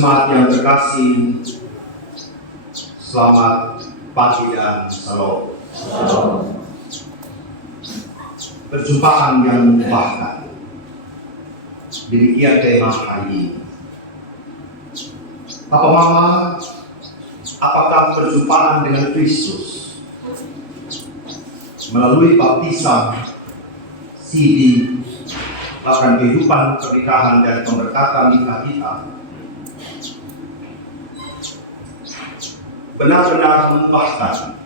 Jemaat yang terkasih, selamat pagi dan salam. Perjumpaan yang mengubahkan. Demikian tema hari ini. Papa Mama, apakah perjumpaan dengan Kristus melalui baptisan, CD, bahkan kehidupan pernikahan dan pemberkatan nikah kita benar-benar mengubahkan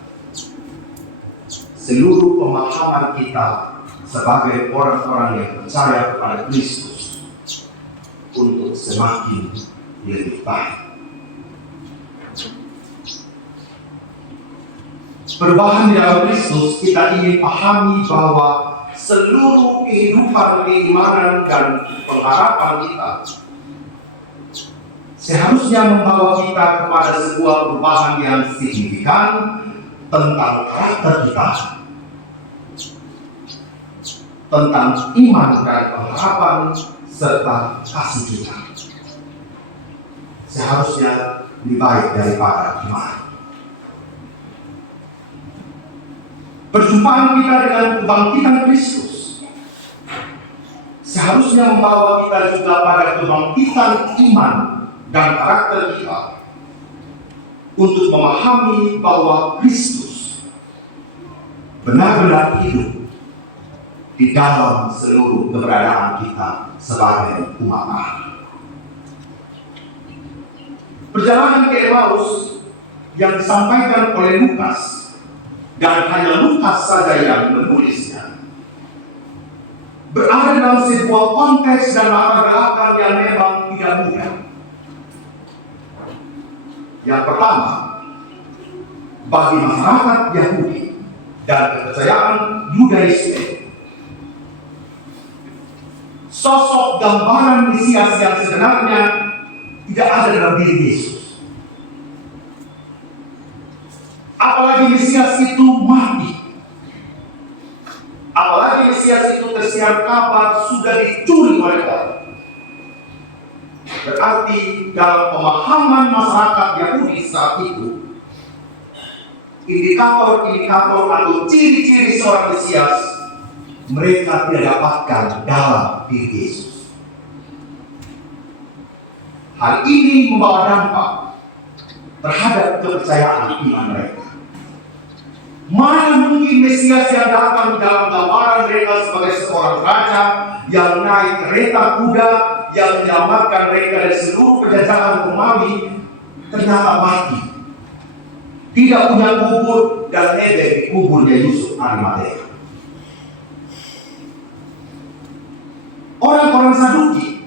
seluruh pemahaman kita sebagai orang-orang yang percaya kepada Kristus untuk semakin lebih baik. Perubahan di dalam Kristus, kita ingin pahami bahwa seluruh kehidupan, keimanan, dan pengharapan kita seharusnya membawa kita kepada sebuah perubahan yang signifikan tentang karakter kita, tentang iman dan pengharapan, serta kasih kita. Seharusnya lebih baik daripada kemarin. Perjumpaan kita dengan kebangkitan Kristus seharusnya membawa kita juga pada kebangkitan iman dan karakter kita untuk memahami bahwa Kristus benar-benar hidup di dalam seluruh keberadaan kita sebagai umat Allah. Perjalanan ke Emmaus yang disampaikan oleh Lukas, dan hanya Lukas saja yang menulisnya, berada dalam sebuah konteks dan latar belakang yang memang tidak mudah. Yang pertama, bagi masyarakat Yahudi dan kepercayaan Yudaisme, sosok gambaran Mesias yang sebenarnya tidak ada dalam diri Yesus. Apalagi Mesias itu mati. Apalagi Mesias itu tersiar kabar sudah dicuri oleh orang. Berarti dalam pemahaman masyarakat Yahudi saat itu, indikator-indikator atau ciri-ciri seorang Mesias mereka tidak dapatkan dalam diri Yesus. Hal ini membawa dampak terhadap kepercayaan iman mereka. Mana mungkin Mesias yang datang dalam gambaran mereka sebagai seorang raja yang naik kereta kuda yang menyelamatkan mereka dari seluruh penjajahan Romawi ternyata mati, tidak punya kubur dan nebeng di kuburnya Yusuf Arimatea. Orang-orang Saduki,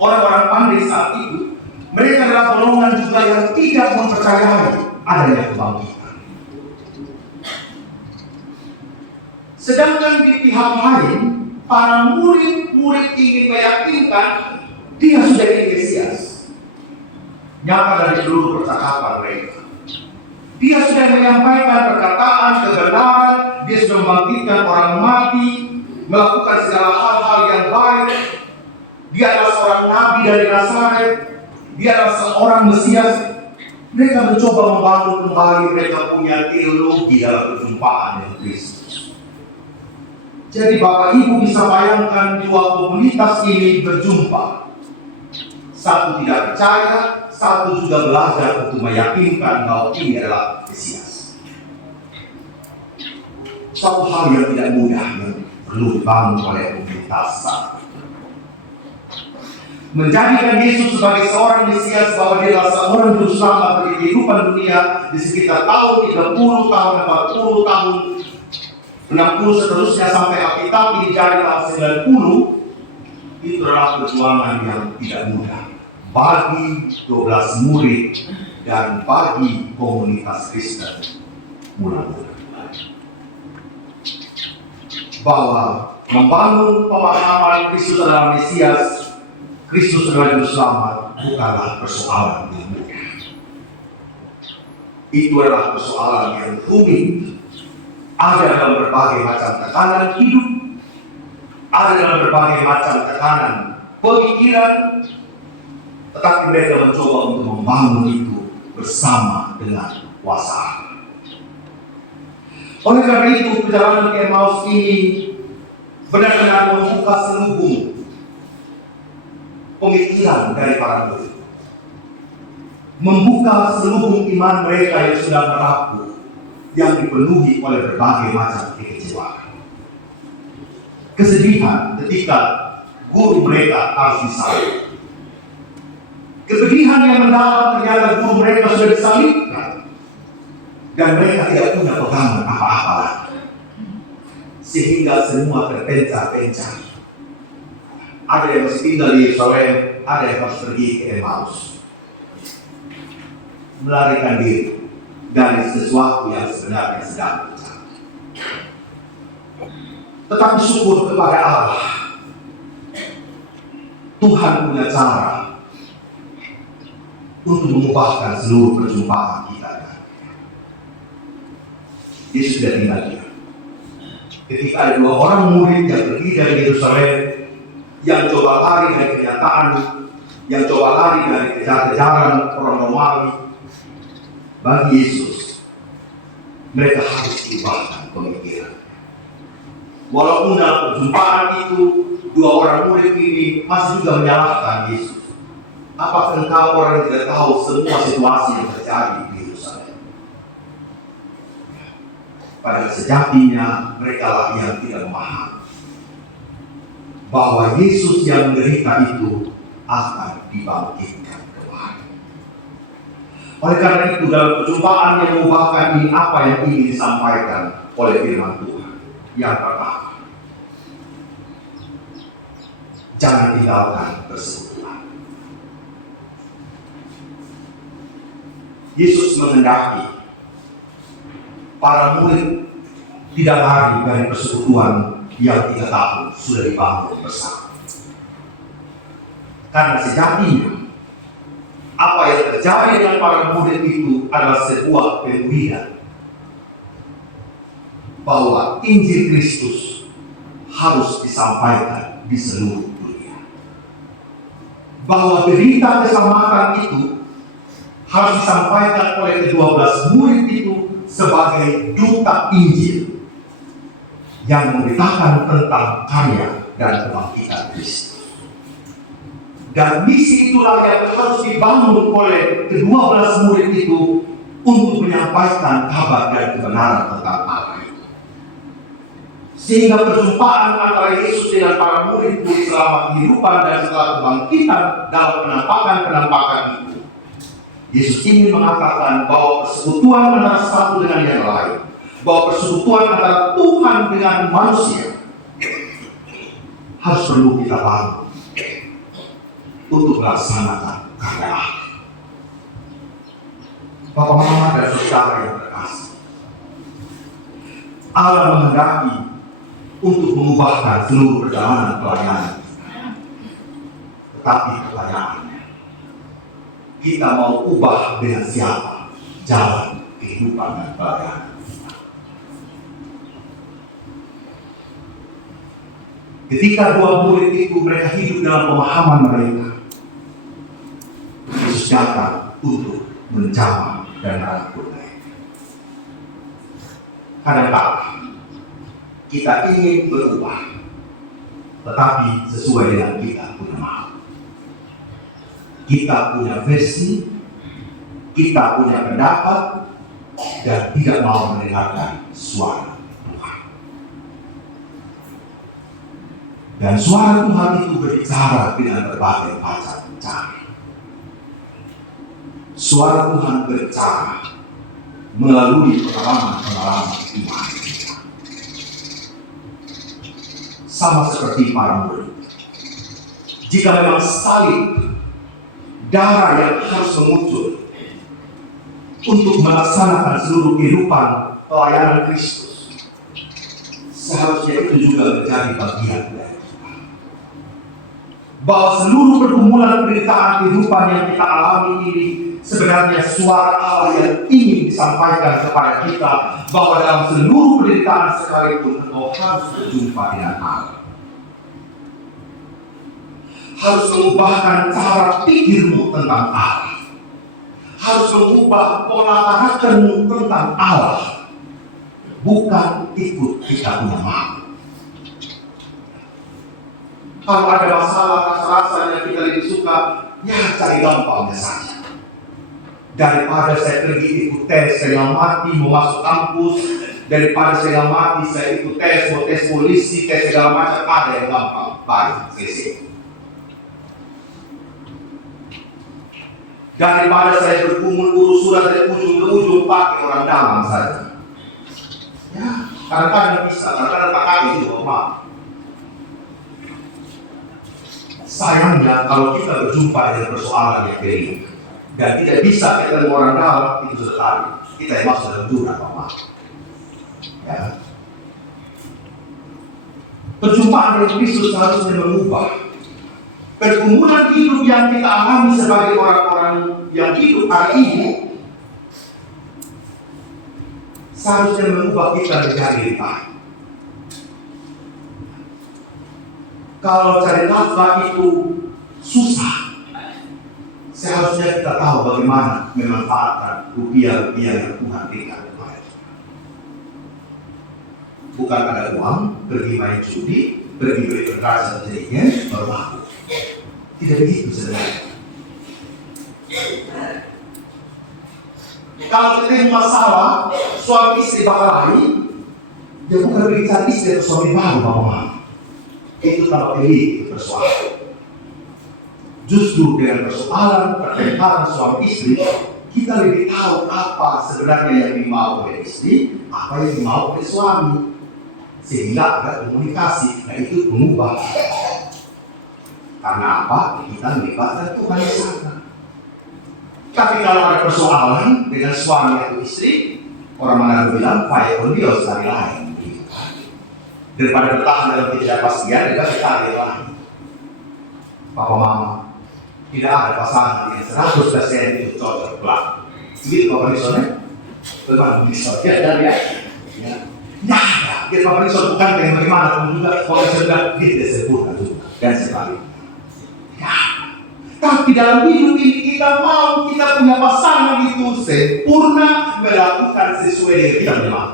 orang-orang pandai saat itu, mereka adalah golongan juga yang tidak mempercayai adanya kebangkitan. Sedangkan di pihak lain, para murid-murid ingin meyakinkan dia sudah jadi Mesias. Nyata dari seluruh percakapan mereka, dia sudah menyampaikan perkataan kebenaran, dia sudah membangkitkan orang mati, melakukan segala hal-hal yang baik. Dia adalah seorang nabi dari Nazaret, dia adalah seorang Mesias. Mereka mencoba membangun kembali mereka punya teologi dalam perjumpaan dengan Kristus. Jadi Bapak Ibu bisa bayangkan dua komunitas ini berjumpa. Satu tidak percaya, satu juga belajar untuk meyakinkan bahwa ini adalah Mesias. Suatu hal yang tidak mudah yang perlu dibangun oleh komunitas saat. Menjadikan Yesus sebagai seorang Mesias, bahwa dia adalah seorang juru selamat bagi kehidupan dunia di sekitar tahun 30 tahun, 40 tahun, 60 seterusnya sampai Alkitab ini jadi tahun 90. Itu adalah perjuangan yang tidak mudah bagi 12 murid dan bagi komunitas Kristen mula-mula. Bahwa membangun pemahaman Kristus adalah Mesias, Kristus adalah juru selamat, bukanlah persoalan yang mudah. Itu adalah persoalan yang rumit. Ada dalam berbagai macam tekanan hidup, ada dalam berbagai macam tekanan pemikiran, Tetapi mereka mencoba untuk membangun itu bersama dengan kuasa Allah. Oleh karena itu, perjalanan ke Emmaus ini benar-benar membuka selubung pemikiran dari para murid, membuka selubung iman mereka yang sudah rapuh, yang dipenuhi oleh berbagai macam kekecewaan, kesedihan ketika guru mereka harus disalib, kesedihan yang mendalam ternyata guru mereka sudah disalibkan dan mereka tidak punya pegangan apa-apa lagi, sehingga semua terpencar-pencar. Ada yang masih tinggal di Yerusalem, ada yang harus pergi ke Emmaus, melarikan diri dari sesuatu yang sebenarnya sedang terjadi. Tetapi syukur kepada Allah, Tuhan punya cara untuk mengubahkan seluruh perjumpaan kita. Yesus sudah tinggal diam. Ketika ada dua orang murid yang pergi dari Yerusalem, yang coba lari dari kenyataan, yang coba lari dari kejar-kejaran orang Romawi, bagi Yesus mereka harus diubahkan pemikiran. Walaupun dalam perjumpaan itu dua orang murid ini masih juga menyalahkan Yesus. Apakah engkau orang yang tidak tahu semua situasi yang terjadi di Yerusalem? Pada sejatinya mereka lah yang tidak memahami bahwa Yesus yang menderita itu akan dibangkitkan kembali. Oleh karena itu, dalam perjumpaan yang mengubahkan ini, apa yang ingin disampaikan oleh firman Tuhan? Yang pertama, jangan tinggalkan persekutuan. Yesus menghendaki para murid tidak lari dari persekutuan yang 3 tahun sudah dibangun bersama. Karena sejatinya apa yang terjadi dengan para murid itu adalah sebuah pembuktian bahwa Injil Kristus harus disampaikan di seluruh dunia. Bahwa berita keselamatan itu harus disampaikan oleh ke-12 murid itu sebagai duta Injil yang memberitakan tentang karya dan kebangkitan Kristus. Dan misi itulah yang harus dibangun oleh ke-12 murid itu untuk menyampaikan kabar dan kebenaran tentang Allah itu. Sehingga perjumpaan antara Yesus dengan para murid itu selama kehidupan dan setelah kebangkitan dalam penampakan-penampakan itu, Yesus ingin mengatakan bahwa persekutuan antara satu dengan yang lain, bahwa persekutuan antara Tuhan dengan manusia harus perlu kita bangun untuk melaksanakan karya Allah. Bapak, Mama, dan saudara yang terkasih, Allah menghendaki untuk mengubahkan seluruh perjalanan pelayanan. Tetapi pertanyaannya, kita mau ubah dengan siapa jalan kehidupan dan pelayanan? Ketika dua murid itu mereka hidup dalam pemahaman mereka, Yesus datang untuk menjamah dan merangkul mereka. Kadang-kadang kita ingin berubah, tetapi sesuai dengan kita punya mau. Kita punya versi, kita punya pendapat, dan tidak mau mendengarkan suara Tuhan. Dan suara Tuhan itu berbicara dengan berbagai macam cara. Suara Tuhan berbicara melalui pengalaman-pengalaman iman kita. Sama seperti para murid. Jika memang salib, darah yang harus muncul untuk melaksanakan seluruh kehidupan pelayanan Kristus, seharusnya itu juga menjadi bagian dari kita. Bahwa seluruh pergumulan penderitaan kehidupan yang kita alami ini sebenarnya suara Allah yang ingin disampaikan kepada kita, bahwa dalam seluruh penderitaan sekalipun engkau harus berjumpa dengan Allah. harus mengubahkan cara pikirmu tentang Allah, harus mengubah pola karaktermu tentang Allah, bukan ikut kita punya mau. Kalau ada masalah, rasa-rasa yang kita lebih suka, ya cari gampangnya saja. Daripada saya pergi ikut tes, saya mati mau masuk kampus, daripada saya mati saya ikut tes, mau tes polisi, tes segala macam, ada yang gampang, baik, selesai. Daripada saya berkumul urus surat dari ujung ke ujung, pakai orang dalam saja. Ya, kadang-kadang bisa, kadang-kadang pakai itu, maaf. Sayangnya kalau kita berjumpa dengan persoalan yang kering dan tidak bisa ketemu orang dalam, itu sudah tahu kita yang masuk dalam jurang, Bapak. Ya. Perjumpaan dengan Kristus seharusnya mengubah pergumulan hidup yang kita alami sebagai orang-orang yang hidup hari ini, seharusnya mengubah kita menjadi lebih baik. Kalau cari nafkah itu susah, seharusnya kita tahu bagaimana memanfaatkan rupiah-rupiah yang Tuhan berikan kepada kita. Bukan ada uang, pergi main judi, pergi beli perkasa jadinya, baru aku. Tidak begitu sebenarnya. Kalau kita masalah suami istri bakal lain, dia bukan berbicara istri atau suami baru, Bapak. Itu kalau ini persoalan. Justru dengan persoalan pertengkaran suami istri, kita lebih tahu apa sebenarnya yang dimau oleh istri, apa yang dimau oleh suami, sehingga ada komunikasi. Nah itu mengubah. Karena apa? Kita melibatkan Tuhan di sana. Tapi kalau ada persoalan dengan suami atau istri, orang mana bilang fire on Dios dari lain. Daripada bertahan dalam ketidakpastian, kita cari lagi. Papa Mama, tidak ada pasangan yang 100% itu cocok belak. Begitu Bapak Nison, Bapak Nison, ya dan ya. Ya, ya Bapak Nison bukan yang bagaimana pun juga kalau sudah dia sempurna juga dan sebaliknya. Ya, tapi dalam hidup ini kita mau kita punya pasangan itu sempurna melakukan sesuai dengan kita punya mau.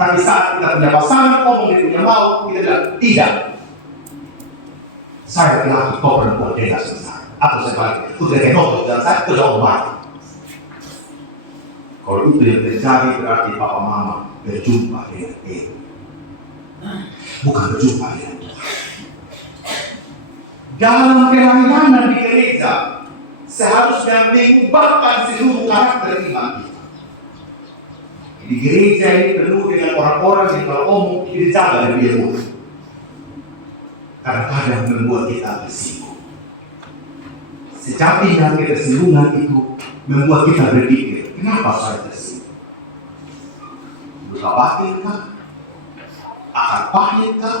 Tapi saat kita punya pasangan, ngomong dia punya mau, kita bilang tidak. Saya bilang kau perempuan dia nggak selesai. Atau sebaliknya, udah kayak ngomong dan saya itu jauh baik. Kalau itu yang terjadi berarti Papa Mama berjumpa dengan Ego, bukan berjumpa dengan Tuhan. Dalam pelayanan di gereja, seharusnya mengubahkan seluruh karakter iman kita. Di gereja ini penuh dengan orang-orang yang kalau omong tidak jaga dari dia pun. Kadang-kadang membuat kita bersinggung. Sejatinya ketersinggungan itu membuat kita berpikir, kenapa saya tersinggung? Luka batin kah? Akal pahit kah?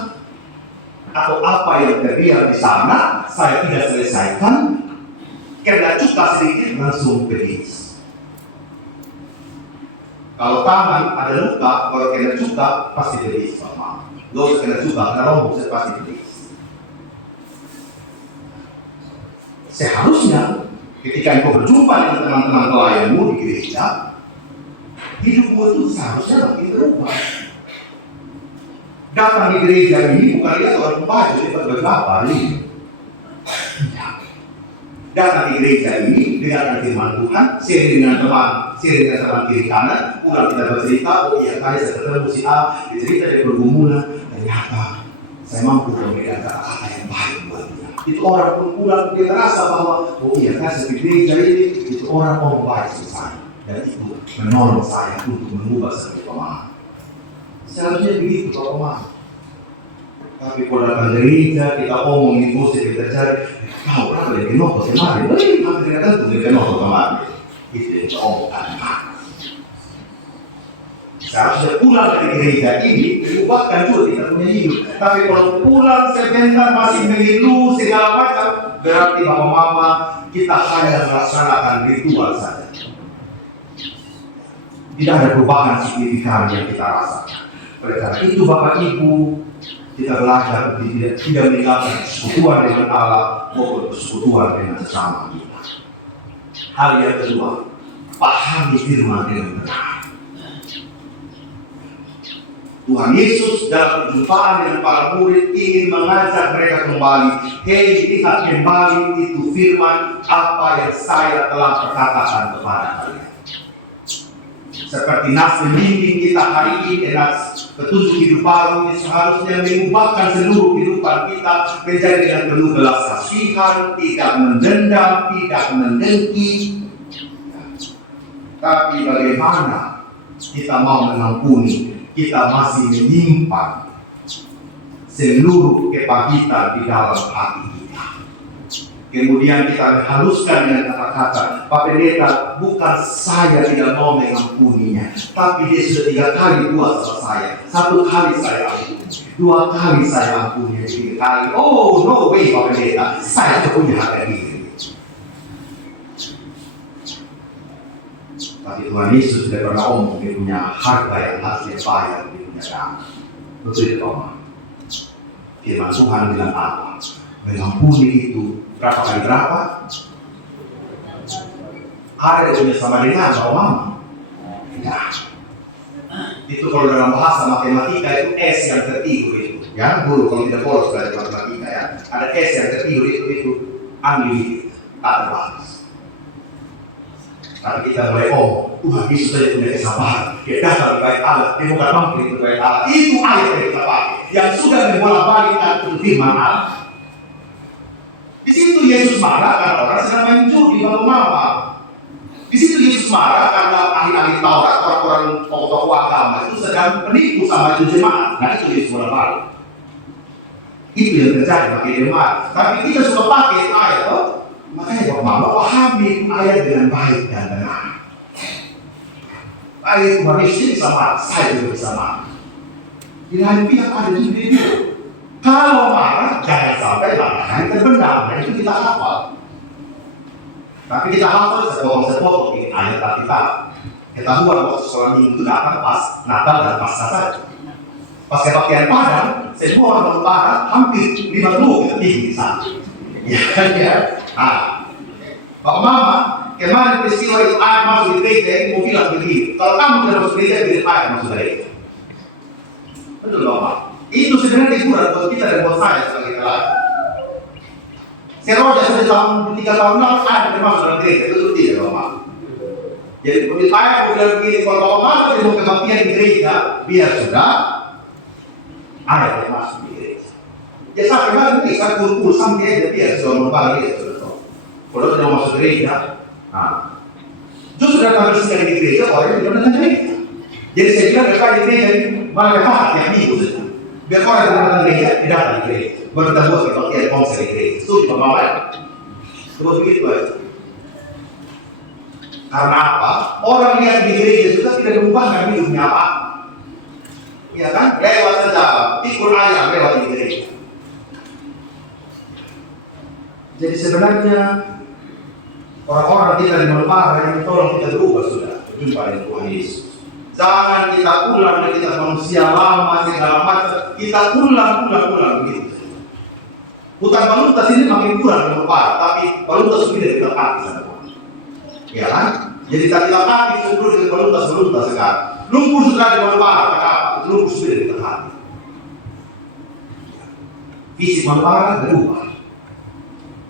Atau apa yang terjadi di sana saya tidak selesaikan? Karena cuka sedikit langsung berdiri. Kalau tangan ada luka, kalau kena cuka pasti berdiri sama. Kalau kena cuka, kena rombong saya pasti berdiri. Seharusnya ketika engkau berjumpa dengan teman-teman pelayanmu di gereja, hidupmu itu seharusnya makin berubah. Datang di gereja ini bukan lihat orang baju, dia berapa ini. Datang di gereja ini dengan firman Tuhan, share dengan teman kiri kanan, pulang kita bercerita, oh iya tadi saya ketemu si A, dicerita dari pergumulan, ternyata saya mampu memberikan kata-kata yang baik buat dia. Itu orang pun pulang dia merasa bahwa, oh iya saya di gereja ini, itu orang baik selesai. Dan itu menolong saya untuk mengubah sebagai pemahaman. Seharusnya begitu Pak Omar. Tapi kalau datang gereja, kita omong ini mesti kita cari, kau orang dari Kenoto kemarin, hampir tidak tentu dari Kenoto kemarin. Itu yang kita omongkan. Seharusnya pulang dari gereja ini, diubahkan juga kita punya hidup. Tapi kalau pulang sebentar masih mengeluh segala macam, berarti Bapak Mama kita hanya melaksanakan ritual saja. Tidak ada perubahan signifikan yang kita rasakan. Oleh karena itu Bapak Ibu, kita belajar tidak meninggalkan persekutuan dengan Allah maupun persekutuan dengan sesama kita. Hal yang kedua, pahami firman dengan benar. Tuhan Yesus dalam perjumpaan dengan para murid ingin mengajak mereka kembali. Hei, lihat kembali itu firman apa yang saya telah berkatakan kepada kalian. Seperti nas pembimbing kita hari ini, nas petunjuk hidup baru ini seharusnya mengubahkan seluruh kehidupan kita menjadi dengan penuh belas kasihan, tidak mendendam, tidak mendengki. Tapi bagaimana kita mau mengampuni? Kita masih menyimpan seluruh kepahitan di dalam hati kita. Kemudian kita haluskan dengan kata-kata, Pak Pendeta, bukan saya tidak mau mengampuninya, tapi dia sudah 3 kali buat sama saya. 1 kali saya ampuni, 2 kali saya ampuni, 3 kali. Oh no way Pak Pendeta, saya punya harga diri. Tapi Tuhan Yesus tidak pernah omong dia punya harga yang harus dia bayar, dia punya dana. Betul itu Pak. Firman Tuhan bilang apa? Mengampuni itu berapa kali berapa? Ada yang punya sama dengan Mama? Tidak. Itu kalau dalam bahasa matematika itu S yang tertidur itu. Ya, guru kalau tidak polos belajar matematika ya. Ada S yang tertidur itu unlimited, tak terbatas. Tapi kita mulai Tuhan Yesus saja punya kesabaran. Dia datang di bait Allah, dia bukan mampu itu bait Allah. Itu ayat yang kita pakai, yang sudah membolak-balikkan firman Allah. Di situ Yesus marah karena orang sedang main judi bapak mama. Di situ Yesus marah karena ahli-ahli Taurat, orang-orang tokoh agama itu sedang menipu sama itu jemaat. Nah itu Yesus bolak-balik. Itu yang terjadi pakai jemaat. Tapi kita suka pakai ayat makanya Bapak Mama pahami ayat dengan baik dan benar. Ayat Tuhan Yesus sama, saya juga bisa marah. Di lain pihak ada juga dia. Kalau marah, jangan sampai marahnya terpendam. Nah itu kita hafal. Tapi kita hafal sepotong-sepotong ini ayat Alkitab. Ketahuan waktu sekolah minggu datang pas Natal dan Paskah saja. Pas kebaktian Padang, semua orang Padang hampir 50 kita tinggi di sana. Ya kan ya? Bapak Mama, kemarin peristiwa itu air masuk di gereja, itu mau bilang begini, kalau kamu tidak masuk gereja, jadi air masuk gereja. Betul Bapak? Itu sebenarnya hiburan buat kita dan buat saya sebagai pelajar. Seroja sudah tahun 3 tahun lalu air masuk dalam gereja, itu tidak Bapak. Jadi pemilik air mau bilang begini, kalau Bapak Mama tidak mau kebaktian di gereja, biar sudah air yang masuk di gereja. Ya sampai mana nih, saya kumpul sampai aja biar sudah membalik ya sudah tahu. Kalau tidak masuk gereja, justru datang bersihkan di gereja, orang yang tidak datang gereja. Jadi saya bilang depan di gereja ini malah kepahat yang minggu saja. Biar orang yang datang gereja, tidak datang di gereja. Baru kita buat kebaktian konser di gereja. Setuju Bapak Mama? Coba begitu aja. Karena apa? Orang lihat di gereja juga tidak mengubahkan hidupnya apa. Ya kan? Lewat saja, ikut ayam lewat di gereja. Jadi sebenarnya orang-orang kita di Malpara yang tolong kita berubah sudah berjumpa dengan Tuhan Yesus. Jangan kita ulang dan kita manusia lama segala macam, kita ulang begitu. Bukan baluntas ini makin kurang di Malpara, tapi baluntas sudah kita pakai sama Tuhan. Ya kan? Jadi kita pakai sebelum dengan baluntas sekarang. Lumpur sudah di Malpara, apa? Lumpur sudah di hati. Visi Malpara berubah.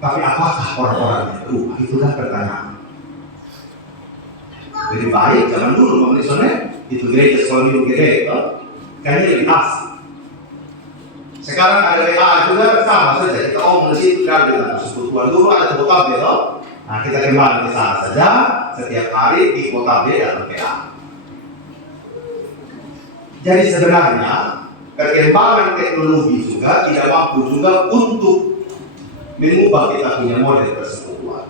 Tapi apakah orang-orang yang berubah? Itulah pertanyaan. Lebih baik jangan dulu mengisonnya itu gereja sekolah minggu gereja, kayaknya lebih asik. Sekarang ada WA juga sama saja. Kita omong di situ kan dengan persekutuan dulu ada kota B toh. Nah kita kembali ke sana saja. Setiap hari di kota B dan WA. Jadi sebenarnya perkembangan teknologi juga tidak mampu juga untuk mengubah kita punya model persekutuan.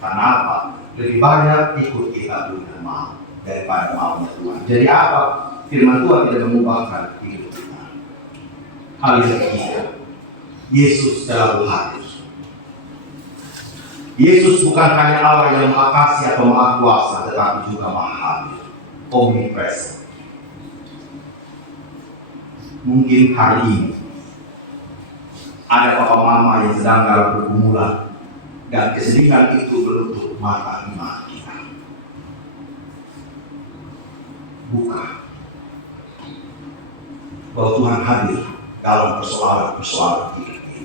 Karena apa? Lebih banyak ikut kita dengan mau daripada maunya Tuhan. Jadi apa? Firman Tuhan tidak mengubahkan hidup kita. Hal yang ketiga, Yesus selalu hadir. Yesus bukan hanya Allah yang Maha Kasih atau Maha Kuasa, tetapi juga Maha Hadir, omnipresent. Mungkin hari ini ada papa mama yang sedang dalam pergumulan dan kesedihan itu menutup mata iman kita. Buka bahwa Tuhan hadir dalam persoalan-persoalan hidup ini.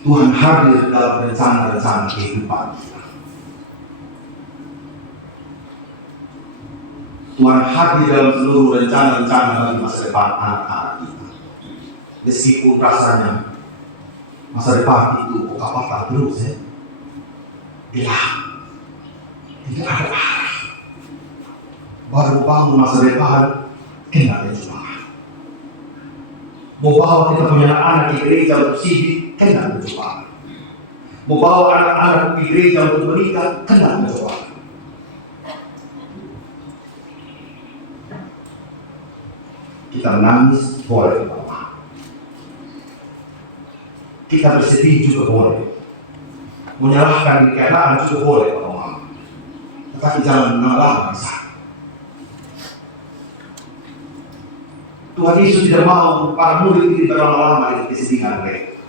Tuhan hadir dalam rencana-rencana kehidupan kita. Tuhan hadir dalam seluruh rencana-rencana bagi masa depan anak-anak kita. Meskipun rasanya masa depan itu patah terus ya. Hilang. Tidak ada arah. Baru bangun masa depan, kena ada semangat. Mau bawa kita punya anak di gereja untuk sibuk, kena ada semangat. Mau bawa anak-anak di gereja untuk menikah, kena ada semangat. Kita menangis, boleh Bapak. Kita bersedih juga boleh. Menyalahkan keadaan juga boleh Bapak. Tetapi jangan mengalah bisa. Tuhan Yesus tidak mau para murid ini berlama-lama di kesedihan mereka.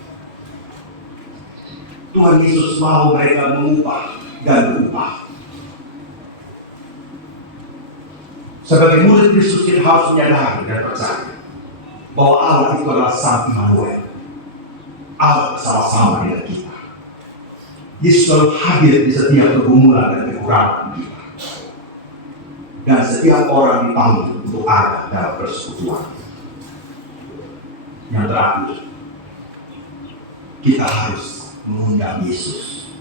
Tuhan Yesus mau mereka mengubah dan berubah. Sebagai murid Kristus kita harus menyadari dan percaya bahwa Allah itu adalah Sang Immanuel. Allah bersama-sama dengan kita. Yesus selalu hadir di setiap pergumulan dan kekurangan kita. Dan setiap orang dipanggil untuk ada dalam persekutuan. Yang terakhir, kita harus mengundang Yesus.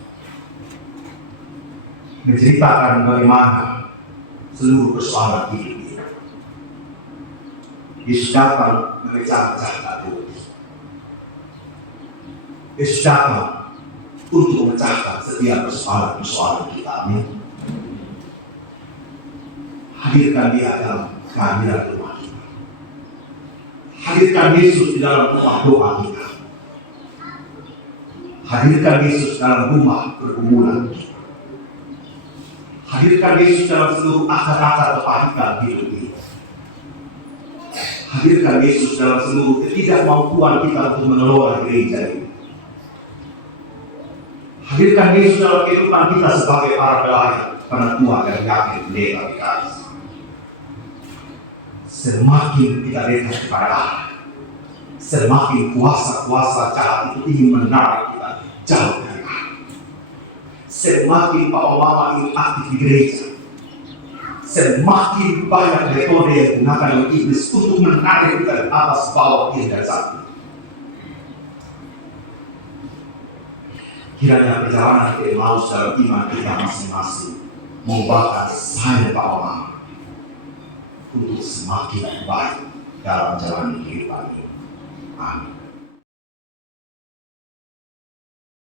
Menceritakan bagaimana seluruh persoalan hidup kita. Yesus datang memecah-mecahkan roti. Yesus datang untuk memecahkan setiap persoalan-persoalan kita. Amin. Hadirkan Dia dalam kehadiran rumah kita. Hadirkan Yesus di dalam rumah doa kita. Hadirkan Yesus dalam rumah pergumulan kita. Hadirkan Yesus dalam seluruh akar-akar kepahitan hidup ini. Hadirkan Yesus dalam seluruh ketidakmampuan kita untuk mengelola gereja ini. Hadirkan Yesus dalam kehidupan kita sebagai para pelayan, penatua dan yakin pendeta dikasih. Semakin kita dekat kepada Allah, semakin kuasa-kuasa jahat itu ingin menarik kita jauh dari Allah. Semakin papa mama ini aktif di gereja, semakin banyak metode yang digunakan oleh iblis untuk menarik kita ke atas bawah ini dan satu. Kiranya perjalanan kita Emmaus dalam iman kita masing-masing mengubahkan saya papa mama untuk semakin baik dalam jalan kehidupan ini. Amin.